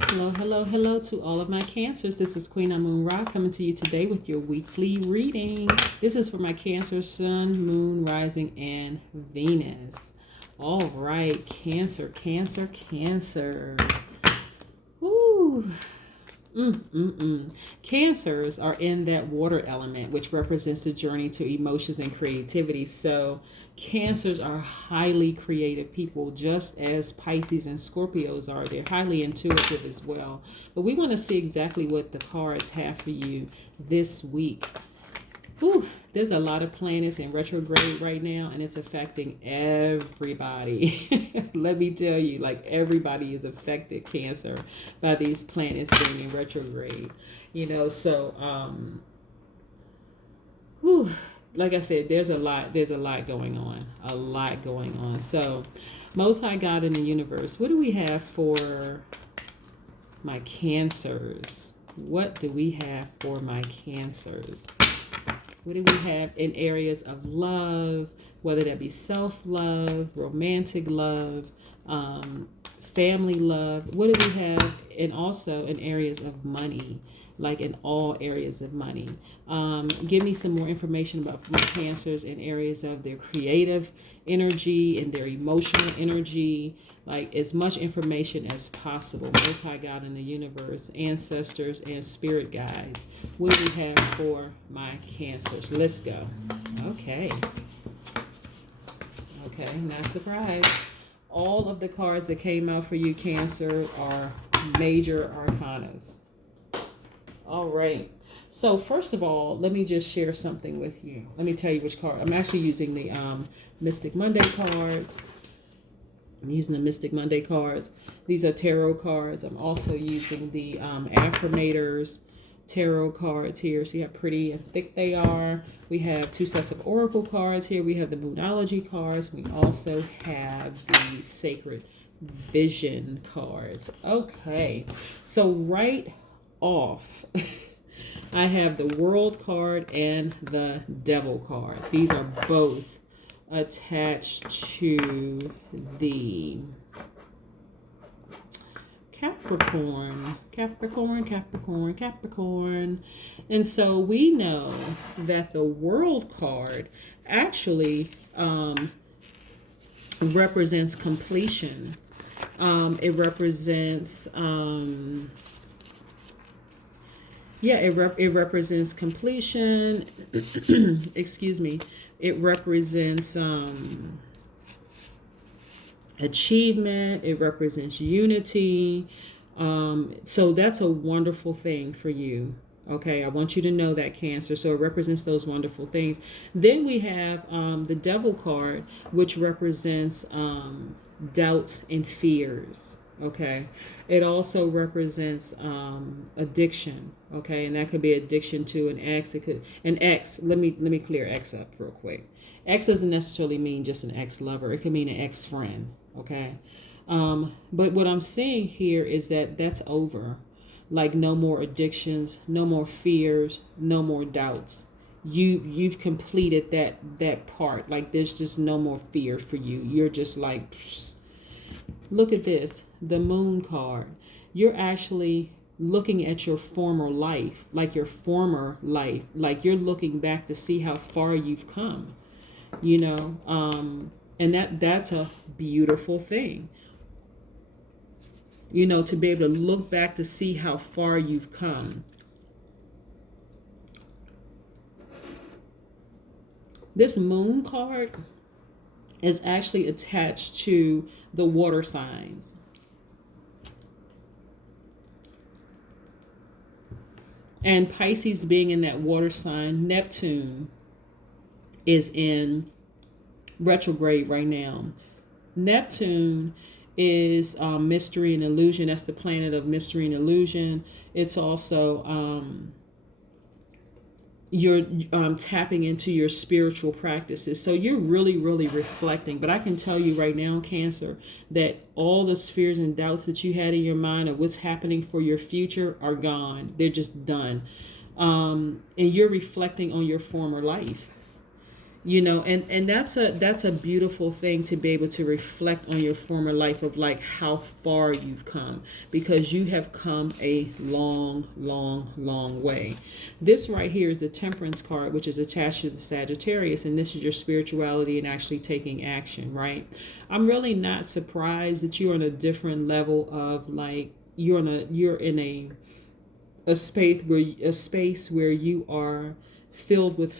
Hello, hello, hello to all of my cancers. This is Queen Amun Ra coming to you today with your weekly reading. This is for my Cancer, Sun, Moon, Rising, and Venus. All right, Cancer, Cancer, Cancer. Woo. Cancers are in that water element, which represents the journey to emotions and creativity. So, Cancers are highly creative people, just as Pisces and Scorpios are. They're highly intuitive as well. But we want to see exactly what the cards have for you this week. Whew, there's a lot of planets in retrograde right now, and it's affecting everybody. Let me tell you, like everybody is affected, Cancer, by these planets being in retrograde. Whew, like I said, there's a lot going on. A lot going on. So, Most High God in the universe, what do we have for my Cancers? What do we have for my Cancers? What do we have in areas of love, whether that be self-love, romantic love, family love? What do we have? And also in areas of money, like in all areas of money. Give me some more information about my Cancers in areas of their creative energy and their emotional energy, like as much information as possible. Most High God in the universe, ancestors, and spirit guides. What do we have for my Cancers? Let's go. Okay. Okay, not surprised. All of the cards that came out for you, Cancer, are major arcanas. All right. So first of all, let me just share something with you. Let me tell you which card. I'm actually using the Mystic Monday cards. I'm using the Mystic Monday cards. These are tarot cards. I'm also using the Affirmators tarot cards here. See how pretty and thick they are. We have two sets of oracle cards here. We have the Moonology cards. We also have the Sacred Vision cards. Okay. So right off, I have the World card and the Devil card. These are both attached to the Capricorn. And so we know that the World card actually represents completion. It represents it represents completion. Excuse me. It represents achievement. It represents unity. So that's a wonderful thing for you. Okay, I want you to know that, Cancer. So it represents those wonderful things. Then we have the Devil card, which represents doubts and fears. Okay, it also represents addiction. Okay, and that could be addiction to an ex. It could an ex. Let me clear ex up real quick. Ex doesn't necessarily mean just an ex-lover. It can mean an ex-friend. Okay, but what I'm seeing here is that that's over. Like no more addictions, no more fears, no more doubts. You've completed that part. Like there's just no more fear for you. You're just like, psh. Look at this, the Moon card. You're actually looking at your former life, like your former life, like you're looking back to see how far you've come. And that's a beautiful thing. To be able to look back to see how far you've come. This Moon card is actually attached to the water signs. And Pisces being in that water sign, Neptune is in retrograde right now. Neptune is mystery and illusion. That's the planet of mystery and illusion. It's also you're tapping into your spiritual practices. So you're really, really reflecting. But I can tell you right now, Cancer, that all the fears and doubts that you had in your mind of what's happening for your future are gone. They're just done. And you're reflecting on your former life. You know, and that's a beautiful thing to be able to reflect on your former life of like how far you've come, because you have come a long, long, long way. This right here is the Temperance card, which is attached to the Sagittarius, and this is your spirituality and actually taking action, right? I'm really not surprised that you're on a different level of like you're in a space where you are filled with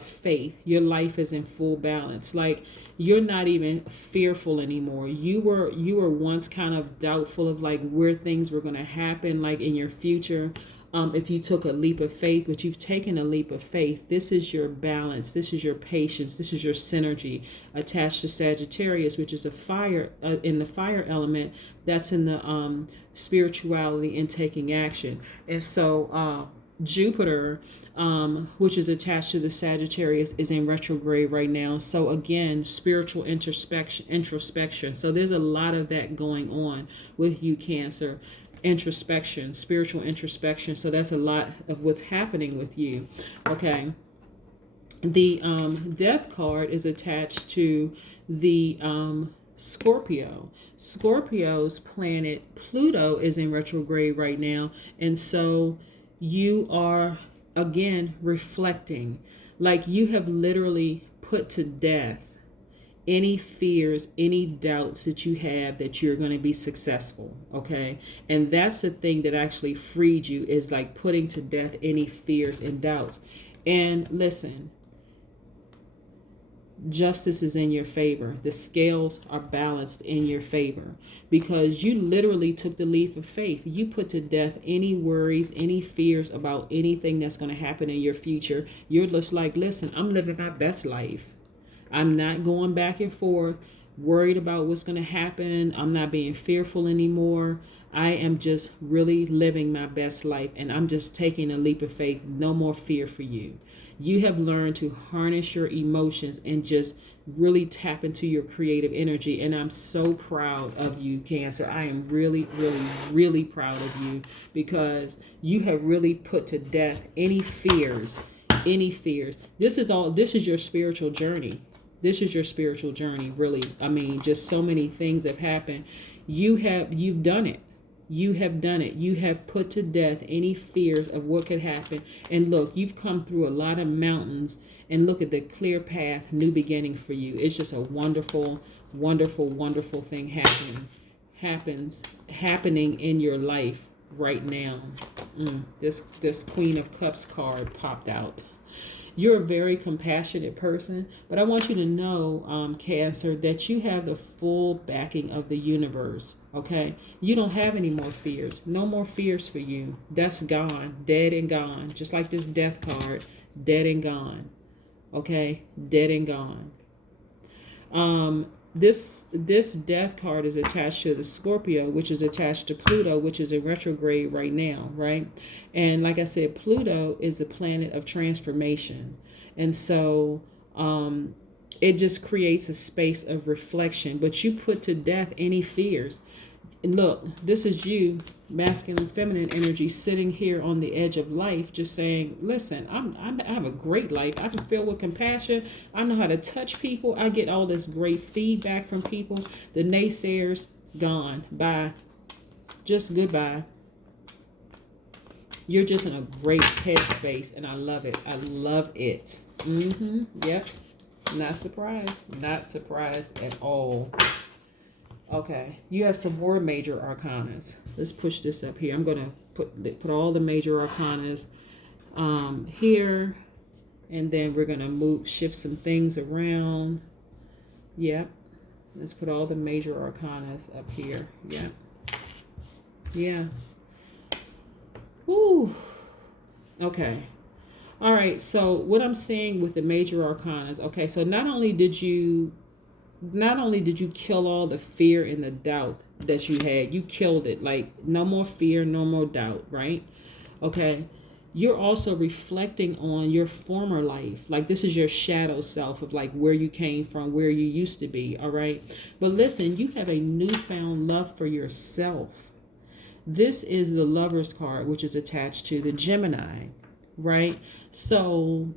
faith. Your life is in full balance. Like you're not even fearful anymore. You were once kind of doubtful of like where things were going to happen, like in your future. If you took a leap of faith, but you've taken a leap of faith. This is your balance. This is your patience. This is your synergy attached to Sagittarius, which is a fire in the fire element. That's in the spirituality and taking action. And so Jupiter, which is attached to the Sagittarius, is in retrograde right now. So again, spiritual introspection. So there's a lot of that going on with you, Cancer. Introspection, spiritual introspection. So that's a lot of what's happening with you. Okay. The death card is attached to the Scorpio. Scorpio's planet Pluto is in retrograde right now. And so you are again reflecting, like you have literally put to death any fears, any doubts that you have that you're going to be successful. Okay. And that's the thing that actually freed you, is like putting to death any fears and doubts. And listen, justice is in your favor. The scales are balanced in your favor, because you literally took the leap of faith. You put to death any worries, any fears about anything that's going to happen in your future. You're just like, listen, I'm living my best life. I'm not going back and forth, worried about what's going to happen. I'm not being fearful anymore. I am just really living my best life, and I'm just taking a leap of faith. No more fear for you. You have learned to harness your emotions and just really tap into your creative energy. And I'm so proud of you, Cancer. I am really, really, really proud of you, because you have really put to death any fears, any fears. This is your spiritual journey. This is your spiritual journey, really. I mean, just so many things have happened. You've done it. You have done it. You have put to death any fears of what could happen. And look, you've come through a lot of mountains, and look at the clear path, new beginning for you. It's just a wonderful, wonderful, wonderful thing happening in your life right now. This Queen of Cups card popped out. You're a very compassionate person, but I want you to know, Cancer, that you have the full backing of the universe, okay? You don't have any more fears. No more fears for you. That's gone, dead and gone. Just like this death card, dead and gone, okay? Dead and gone. This death card is attached to the Scorpio, which is attached to Pluto, which is in retrograde right now, right? And like I said, Pluto is a planet of transformation. And so it just creates a space of reflection, but you put to death any fears. And look, this is you, masculine, feminine energy, sitting here on the edge of life, just saying, listen, I have a great life. I can feel with compassion. I know how to touch people. I get all this great feedback from people. The naysayers, gone. Bye. Just goodbye. You're just in a great headspace, and I love it. I love it. Yep. Not surprised. Not surprised at all. Okay, you have some more major arcanas. Let's push this up here. I'm going to put all the major arcanas here, and then we're going to shift some things around. Yep. Let's put all the major arcanas up here. Yep. Yeah. Woo. Okay. All right, so what I'm seeing with the major arcanas, okay, so not only did you kill all the fear and the doubt that you had, you killed it. Like, no more fear, no more doubt, right? Okay. You're also reflecting on your former life. Like, this is your shadow self of like where you came from, where you used to be. All right. But listen, you have a newfound love for yourself. This is the Lover's card, which is attached to the Gemini, right? So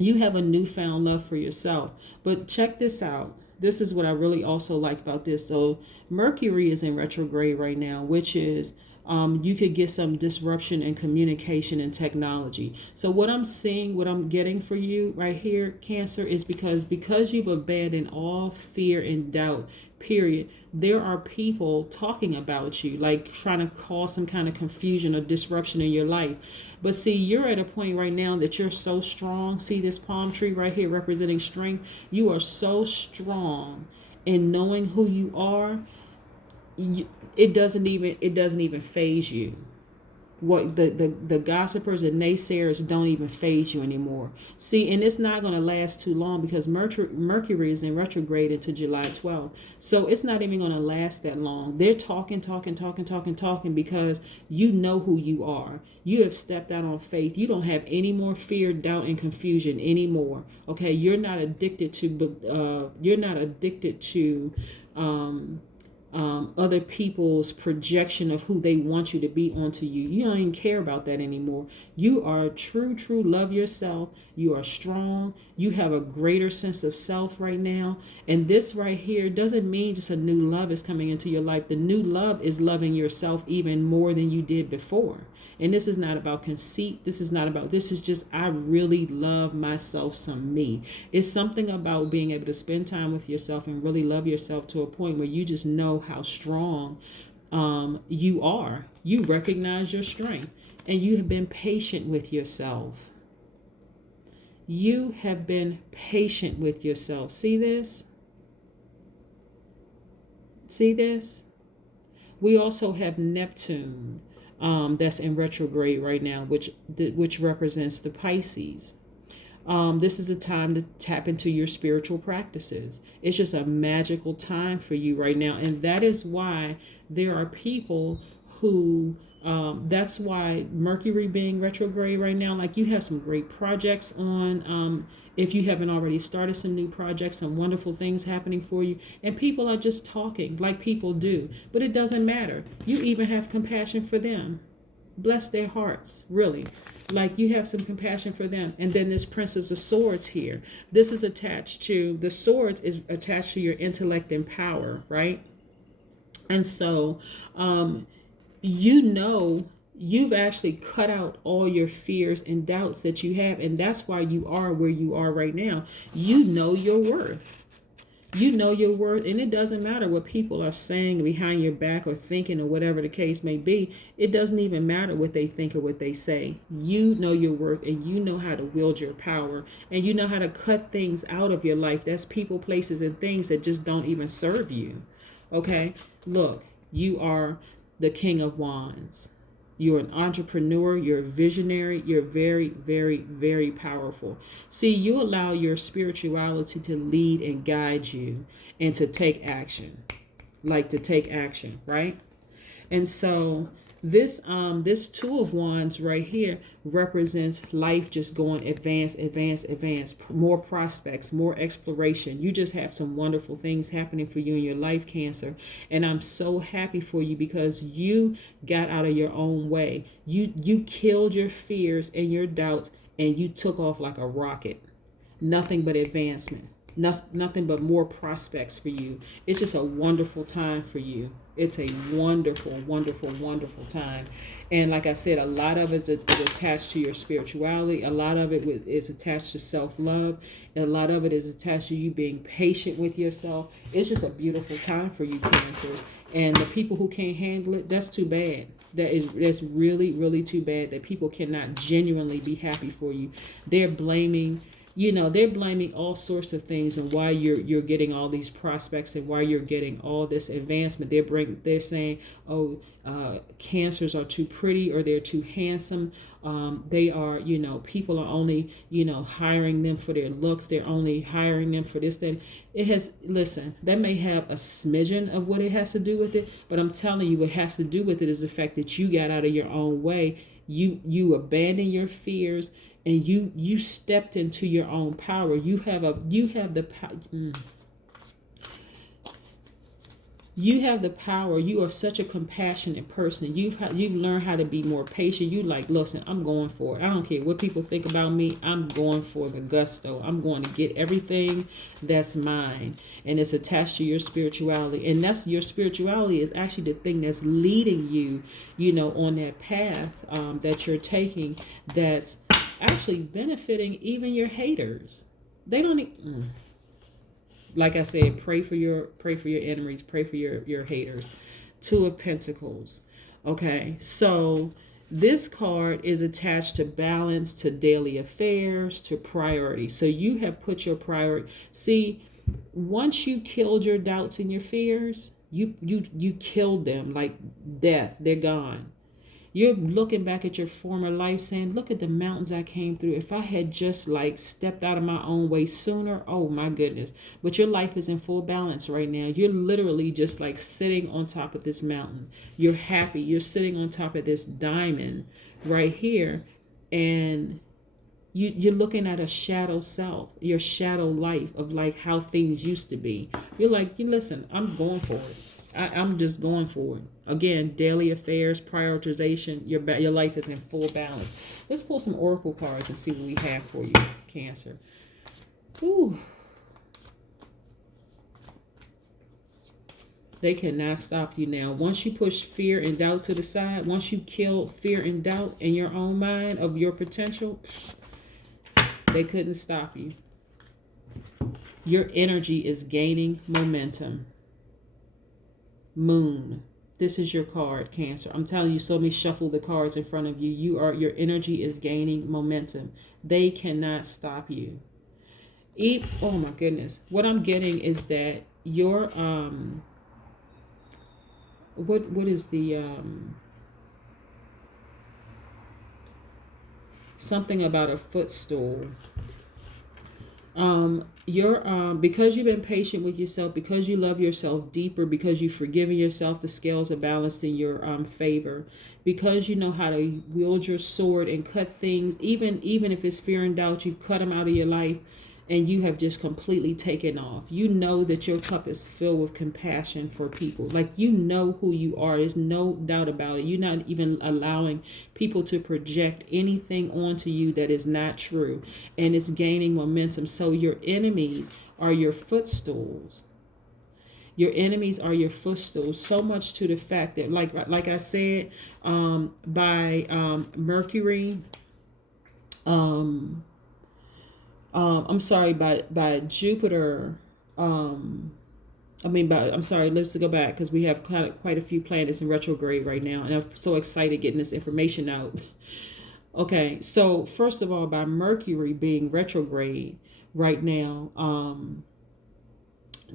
You have a newfound love for yourself. But check this out. This is what I really also like about this. So Mercury is in retrograde right now, which is you could get some disruption in communication and technology. So what I'm seeing, what I'm getting for you right here, Cancer, is because you've abandoned all fear and doubt, period. There are people talking about you, like trying to cause some kind of confusion or disruption in your life. But see, you're at a point right now that you're so strong. See this palm tree right here representing strength? You are so strong in knowing who you are. It doesn't even phase you. What the gossipers and naysayers don't even phase you anymore. See, and it's not going to last too long because Mercury is in retrograde until July 12th. So it's not even going to last that long. They're talking because you know who you are. You have stepped out on faith. You don't have any more fear, doubt, and confusion anymore. Okay, you're not addicted to other people's projection of who they want you to be onto you. You don't even care about that anymore. You are true love yourself. You are strong. You have a greater sense of self right now. And this right here doesn't mean just a new love is coming into your life. The new love is loving yourself even more than you did before. And this is not about conceit. This is just, I really love myself some me. It's something about being able to spend time with yourself and really love yourself to a point where you just know how strong you are. You recognize your strength and you have been patient with yourself. You have been patient with yourself. See this? See this? We also have Neptune. That's in retrograde right now, which represents the Pisces. This is a time to tap into your spiritual practices. It's just a magical time for you right now. And that is why there are people who, that's why Mercury being retrograde right now, like you have some great projects on. If you haven't already started some new projects, some wonderful things happening for you. And people are just talking like people do. But it doesn't matter. You even have compassion for them. Bless their hearts, really. Like you have some compassion for them. And then this Princess of Swords here. This is attached to, the swords is attached to your intellect and power, right? And so, you've actually cut out all your fears and doubts that you have. And that's why you are where you are right now. You know your worth. You know your worth, and it doesn't matter what people are saying behind your back or thinking or whatever the case may be. It doesn't even matter what they think or what they say. You know your worth, and you know how to wield your power, and you know how to cut things out of your life. That's people, places, and things that just don't even serve you. Okay? Look, you are the King of Wands. You're an entrepreneur. You're a visionary. You're very, very, very powerful. See, you allow your spirituality to lead and guide you and to take action. Like to take action, right? And so this Two of Wands right here represents life just going advance, more prospects, more exploration. You just have some wonderful things happening for you in your life, Cancer. And I'm so happy for you because you got out of your own way. You killed your fears and your doubts and you took off like a rocket. Nothing but advancement. Nothing but more prospects for you. It's just a wonderful time for you. It's a wonderful, wonderful, wonderful time. And like I said, a lot of it is attached to your spirituality. A lot of it is attached to self-love. And a lot of it is attached to you being patient with yourself. It's just a beautiful time for you, Cancer. And the people who can't handle it, that's too bad. That's really, really too bad that people cannot genuinely be happy for you. They're blaming all sorts of things and why you're getting all these prospects and why you're getting all this advancement. They're saying, cancers are too pretty or they're too handsome. They are, people are only, hiring them for their looks. They're only hiring them for this, that. Listen, that may have a smidgen of what it has to do with it, but I'm telling you what has to do with it is the fact that you got out of your own way. You abandoned your fears. And you stepped into your own power. You have the You have the power. You are such a compassionate person. You've learned how to be more patient. You like, listen, I'm going for it. I don't care what people think about me. I'm going for the gusto. I'm going to get everything that's mine. And it's attached to your spirituality. And that's your spirituality is actually the thing that's leading you, on that path that you're taking, that's actually benefiting even your haters. They don't like I said, pray for your enemies, pray for your haters. Two of Pentacles. Okay, so this card is attached to balance, to daily affairs, to priority. So you have put your priority. See, once you killed your doubts and your fears, you killed them like death. They're gone. You're looking back at your former life saying, look at the mountains I came through. If I had just like stepped out of my own way sooner, oh my goodness. But your life is in full balance right now. You're literally just like sitting on top of this mountain. You're happy. You're sitting on top of this diamond right here. And you're looking at a shadow self, your shadow life of like how things used to be. You're like, listen, I'm going for it. I'm just going for it. Again, daily affairs, prioritization, your life is in full balance. Let's pull some oracle cards and see what we have for you, Cancer. Ooh. They cannot stop you now. Once you push fear and doubt to the side, once you kill fear and doubt in your own mind of your potential, they couldn't stop you. Your energy is gaining momentum. Moon. This is your card, Cancer. I'm telling you, so let me shuffle the cards in front of you. Your energy is gaining momentum. They cannot stop you. Oh my goodness. What I'm getting is that your what is the something about a footstool. Because you've been patient with yourself, because you love yourself deeper, because you've forgiven yourself, the scales are balanced in your favor, because you know how to wield your sword and cut things, even if it's fear and doubt, you've cut them out of your life and you have just completely taken off. You know that your cup is filled with compassion for people. Like, you know who you are. There's no doubt about it. You're not even allowing people to project anything onto you that is not true. And it's gaining momentum. So your enemies are your footstools. Your enemies are your footstools. So much to the fact that, like I said, by Mercury, I'm sorry, by Jupiter, let's go back because we have quite a few planets in retrograde right now, and I'm so excited getting this information out. Okay, so first of all, by Mercury being retrograde right now,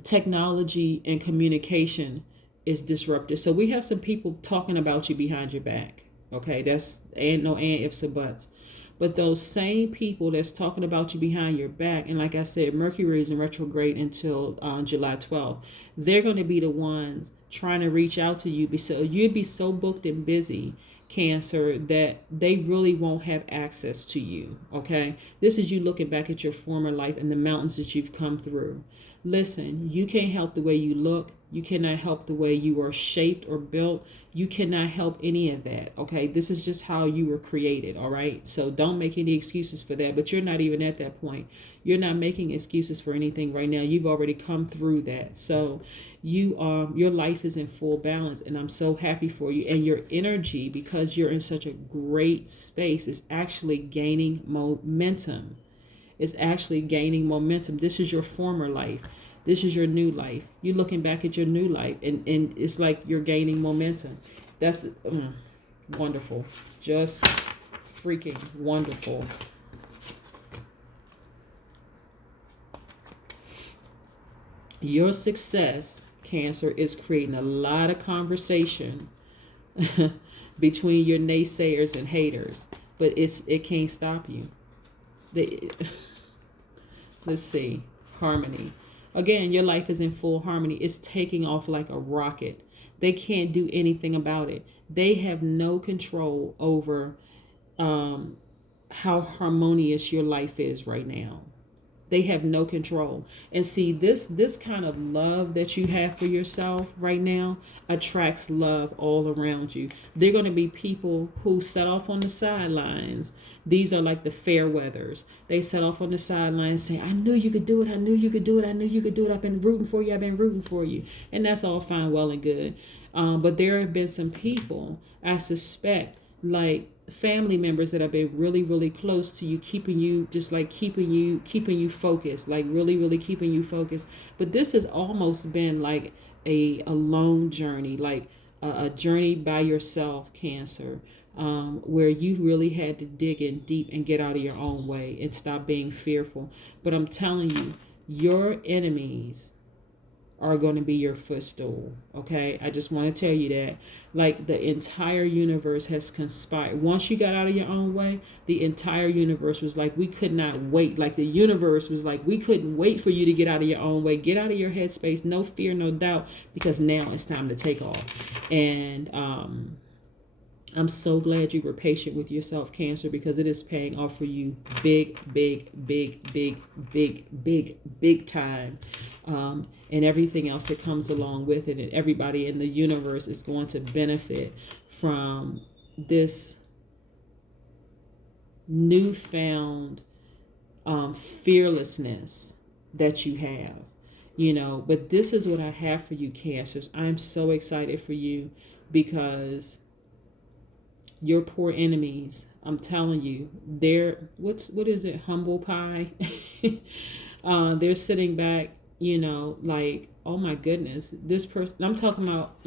technology and communication is disrupted. So we have some people talking about you behind your back. Okay, that's no ifs or buts. But those same people that's talking about you behind your back, and like I said, Mercury is in retrograde until July 12th. They're going to be the ones trying to reach out to you. So you'd be so booked and busy, Cancer, that they really won't have access to you. Okay, this is you looking back at your former life and the mountains that you've come through. Listen, you can't help the way you look. You cannot help the way you are shaped or built. You cannot help any of that, okay? This is just how you were created, all right? So don't make any excuses for that, but you're not even at that point. You're not making excuses for anything right now. You've already come through that. So your life is in full balance, and I'm so happy for you. And your energy, because you're in such a great space, is actually gaining momentum. It's actually gaining momentum. This is your former life. This is your new life. You're looking back at your new life, and it's like you're gaining momentum. That's wonderful. Just freaking wonderful. Your success, Cancer, is creating a lot of conversation between your naysayers and haters, but it can't stop you. Let's see. Harmony. Again, your life is in full harmony. It's taking off like a rocket. They can't do anything about it. They have no control over how harmonious your life is right now. They have no control. And see, this kind of love that you have for yourself right now attracts love all around you. They're going to be people who set off on the sidelines. These are like the fair weathers. They set off on the sidelines saying, I knew you could do it. I knew you could do it. I knew you could do it. I've been rooting for you. I've been rooting for you. And that's all fine, well and good. But there have been some people, I suspect, like family members that have been really, really close to you, keeping you keeping you focused, like really, really keeping you focused. But this has almost been like a lone journey, like a journey by yourself, Cancer, where you really had to dig in deep and get out of your own way and stop being fearful. But I'm telling you, your enemies are going to be your footstool. Okay, I just want to tell you that, like, the entire universe has conspired. Once you got out of your own way, the entire universe was like, we could not wait. Like, the universe was like, we couldn't wait for you to get out of your own way. Get out of your headspace. No fear, no doubt, because now it's time to take off. And I'm so glad you were patient with yourself, Cancer, because it is paying off for you big, big, big, big, big, big, big time. And everything else that comes along with it. And everybody in the universe is going to benefit from this newfound fearlessness that you have. You know, but this is what I have for you, Cancers. I'm so excited for you because your poor enemies, I'm telling you, they're, what is it, humble pie? They're sitting back, you know, like, oh my goodness, this person, I'm talking about,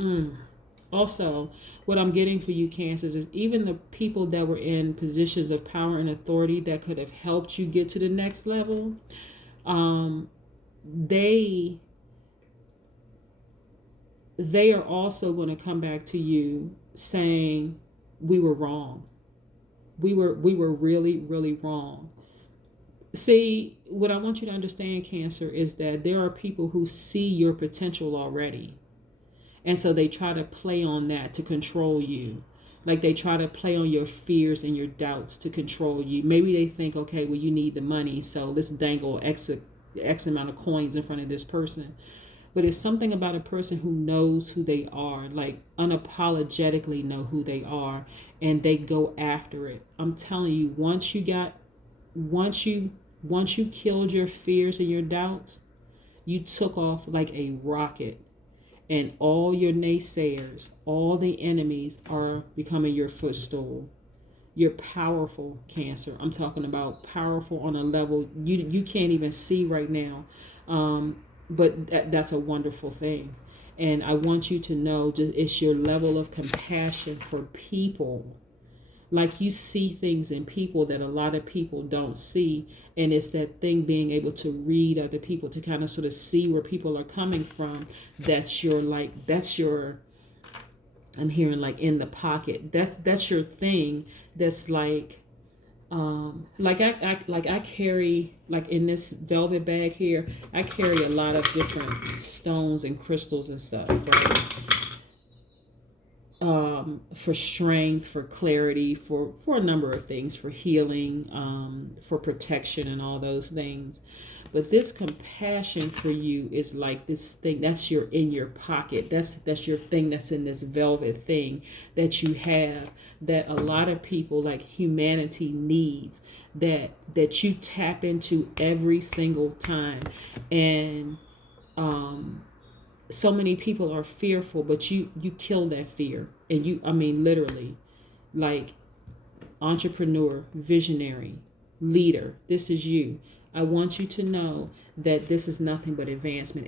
also, what I'm getting for you, Cancers, is even the people that were in positions of power and authority that could have helped you get to the next level, they are also going to come back to you saying, we were wrong. We were really, really wrong. See, what I want you to understand, Cancer, is that there are people who see your potential already. And so they try to play on that to control you. Like, they try to play on your fears and your doubts to control you. Maybe they think, okay, well, you need the money, so let's dangle X amount of coins in front of this person. But it's something about a person who knows who they are, like unapologetically know who they are, and they go after it. I'm telling you, once you killed your fears and your doubts, you took off like a rocket, and all your naysayers, all the enemies are becoming your footstool. You're powerful, Cancer. I'm talking about powerful on a level you can't even see right now. But that's a wonderful thing. And I want you to know, just, it's your level of compassion for people. Like, you see things in people that a lot of people don't see. And it's that thing, being able to read other people, to kind of sort of see where people are coming from. That's your, I'm hearing like in the pocket. That's your thing. That's like I carry, like in this velvet bag here, I carry a lot of different stones and crystals and stuff, right? For strength, for clarity, for a number of things, for healing, for protection and all those things. But this compassion for you is like this thing that's in your pocket. That's your thing that's in this velvet thing that you have, that a lot of people, like humanity, needs, that you tap into every single time. And so many people are fearful, but you kill that fear. And I mean, literally, like, entrepreneur, visionary, leader, this is you. I want you to know that this is nothing but advancement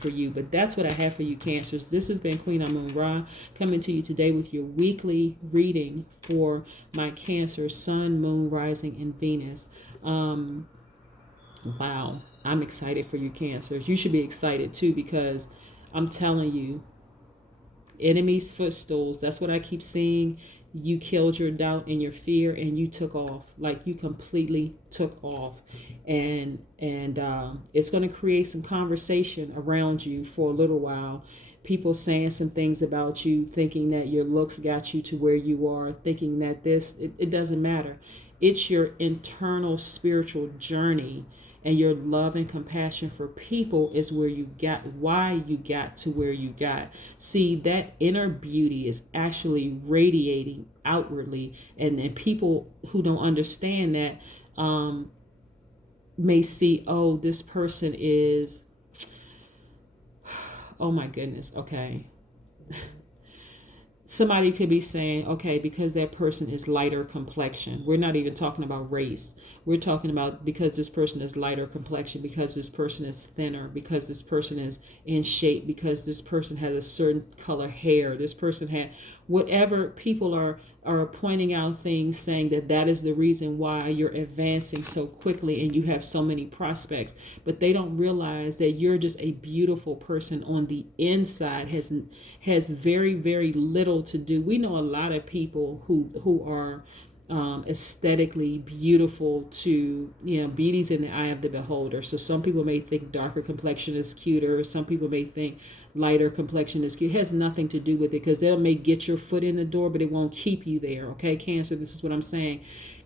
for you. But that's what I have for you, Cancers. This has been Queen Amun Ra, coming to you today with your weekly reading for my Cancer, Sun, Moon, Rising, and Venus. Wow, I'm excited for you, Cancers. You should be excited too, because I'm telling you, enemies' footstools, that's what I keep seeing. You killed your doubt and your fear, and you took off. Like, you completely took off. And it's going to create some conversation around you for a little while. People saying some things about you, thinking that your looks got you to where you are, thinking that it doesn't matter. It's your internal spiritual journey, and your love and compassion for people is why you got to where you got. See, that inner beauty is actually radiating outwardly, and then people who don't understand that may see, oh, this person is, oh my goodness, okay. Somebody could be saying, okay, because that person is lighter complexion. We're not even talking about race. We're talking about because this person is lighter complexion, because this person is thinner, because this person is in shape, because this person has a certain color hair, this person had whatever. People are pointing out things, saying that is the reason why you're advancing so quickly and you have so many prospects. But they don't realize that you're just a beautiful person on the inside. Has very, very little to do. We know a lot of people who are aesthetically beautiful to, beauty's in the eye of the beholder. So some people may think darker complexion is cuter. Some people may think lighter complexion is cute. It has nothing to do with it, because that may get your foot in the door, but it won't keep you there. Okay, Cancer, this is what I'm saying.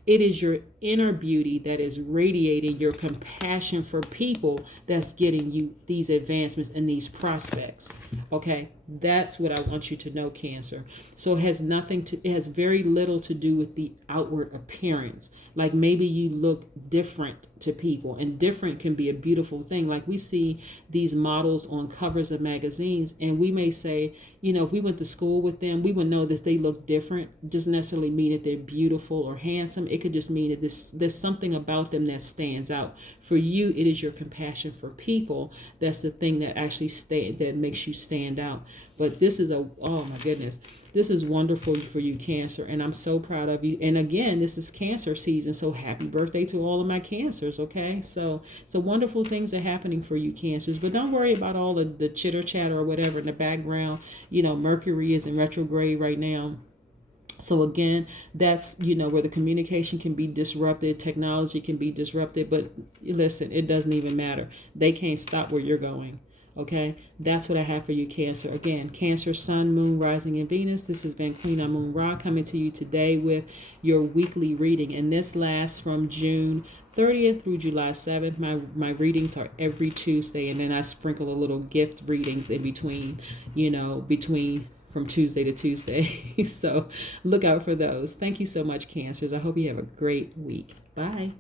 It is your inner beauty that is radiating your compassion for people that's getting you these advancements and these prospects. Okay, that's what I want you to know, Cancer. So it has very little to do with the outward appearance. Like maybe you look different to people, and different can be a beautiful thing. Like we see these models on covers of magazines, and we may say, if we went to school with them, we would know that they look different. Doesn't necessarily mean that they're beautiful or handsome. It could just mean that there's something about them that stands out. For you, it is your compassion for people. That's the thing that actually that makes you stand out. But this is oh my goodness, this is wonderful for you, Cancer, and I'm so proud of you. And again, this is Cancer season, so happy birthday to all of my Cancers, okay? So wonderful things are happening for you, Cancers, but don't worry about all the chitter chatter or whatever in the background. Mercury is in retrograde right now. So again, that's, where the communication can be disrupted, technology can be disrupted, but listen, it doesn't even matter. They can't stop where you're going. Okay, that's what I have for you, Cancer. Again, Cancer, Sun, Moon, Rising, and Venus. This has been Queen Amun Ra coming to you today with your weekly reading. And this lasts from June 30th through July 7th. My readings are every Tuesday. And then I sprinkle a little gift readings in between, from Tuesday to Tuesday. So look out for those. Thank you so much, Cancers. I hope you have a great week. Bye.